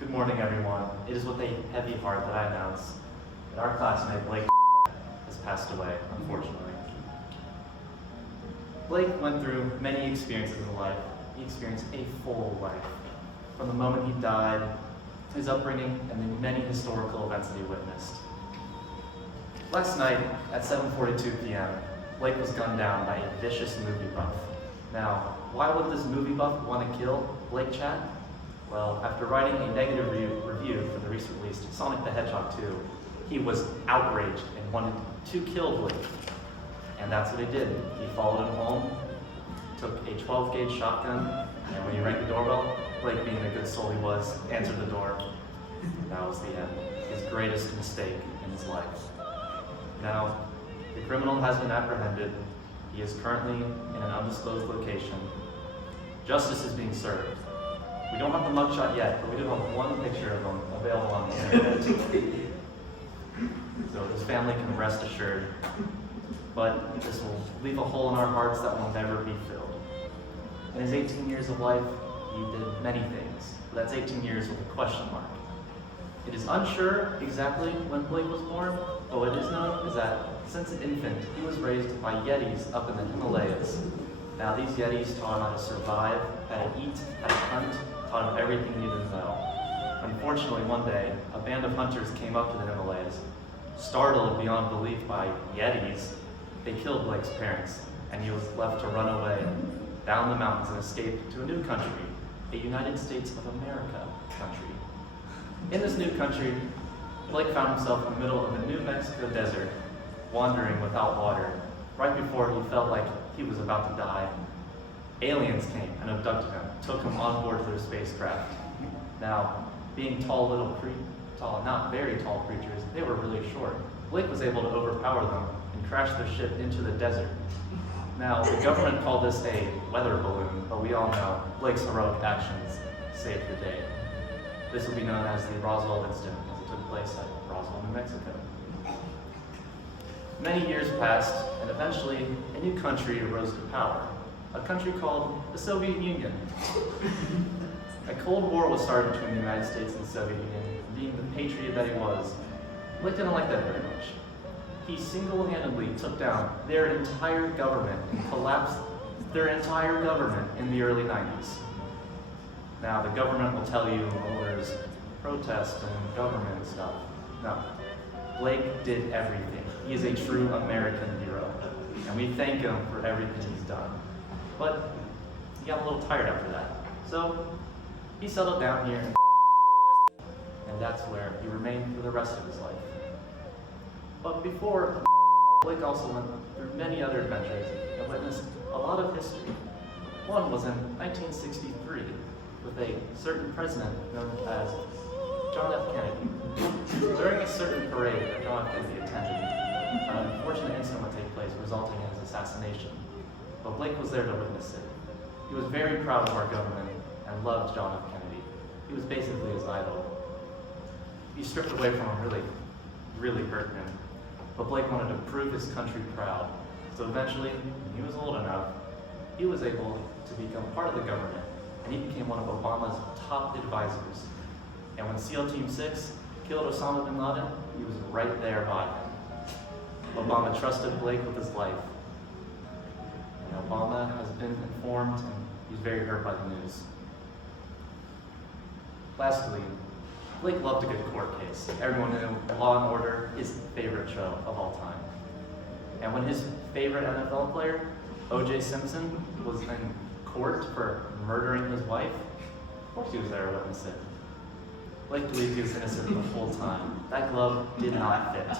Good morning, everyone. It is with a heavy heart that I announce that our classmate Blake has passed away, unfortunately. Blake went through many experiences in life. He experienced a full life. From the moment he died, his upbringing, and the many historical events that he witnessed. Last night at 7:42 p.m., Blake was gunned down by a vicious movie buff. Now, why would this movie buff want to kill Blake Chad? Well, after writing a negative review for the recent released Sonic the Hedgehog 2, he was outraged and wanted to kill Blake. And that's what he did. He followed him home, took a 12-gauge shotgun, and when he rang the doorbell, Blake, being the good soul he was, answered the door. That was the end. His greatest mistake in his life. Now, the criminal has been apprehended. He is currently in an undisclosed location. Justice is being served. We don't have the mugshot yet, but we do have one picture of him available on the internet. So his family can rest assured. But this will leave a hole in our hearts that will never be filled. In his 18 years of life, he did many things, but that's 18 years with a question mark. It is unsure exactly when Blake was born, but what is known is that since an infant, he was raised by Yetis up in the Himalayas. Now these Yetis taught him how to survive, how to eat, how to hunt, taught him everything he needed to know. Unfortunately, one day, a band of hunters came up to the Himalayas. Startled beyond belief by Yetis, they killed Blake's parents, and he was left to run away down the mountains and escape to a new country, a United States of America country. In this new country, Blake found himself in the middle of the New Mexico desert, wandering without water, right before he felt like he was about to die. Aliens came and abducted him, took him on board their spacecraft. Now, being not very tall creatures, they were really short. Blake was able to overpower them and crash their ship into the desert. Now, the government called this a weather balloon, but we all know Blake's heroic actions saved the day. This will be known as the Roswell incident, as it took place at Roswell, New Mexico. Many years passed, and eventually a new country arose to power, a country called the Soviet Union. A Cold War was started between the United States and the Soviet Union, and being the patriot that he was, Blake didn't like that very much. He single-handedly took down their entire government and collapsed their entire government in the early 90s. Now, the government will tell you, oh, there's protest and government and stuff. No. Blake did everything. He is a true American hero, and we thank him for everything he's done. But he got a little tired after that. So he settled down here, and that's where he remained for the rest of his life. But before, Blake also went through many other adventures and witnessed a lot of history. One was in 1963 with a certain president known as John F. Kennedy. During a certain parade that John F. Kennedy attended, an unfortunate incident would take place, resulting in his assassination. But Blake was there to witness it. He was very proud of our government and loved John F. Kennedy. He was basically his idol. He stripped away from him really hurt him. But Blake wanted to prove his country proud. So eventually, when he was old enough, he was able to become part of the government, and he became one of Obama's top advisors. And when SEAL Team 6 killed Osama bin Laden, he was right there by him. Obama trusted Blake with his life. And Obama has been informed, and he's very hurt by the news. Lastly, Blake loved a good court case. Everyone knew Law and Order, his favorite show of all time. And when his favorite NFL player, O.J. Simpson, was in court for murdering his wife, of course he was there to witness it. Blake believed he was innocent the whole time. That glove did not fit.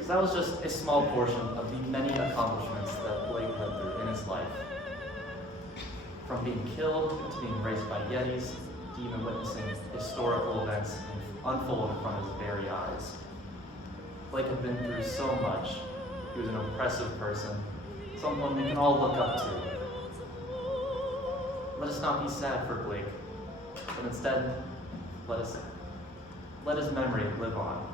So that was just a small portion of the many accomplishments that Blake went through in his life. From being killed, to being raised by Yetis, to even witnessing historical events unfold in front of his very eyes. Blake had been through so much. He was an impressive person, someone we can all look up to. Let us not be sad for Blake, but instead, let his memory live on.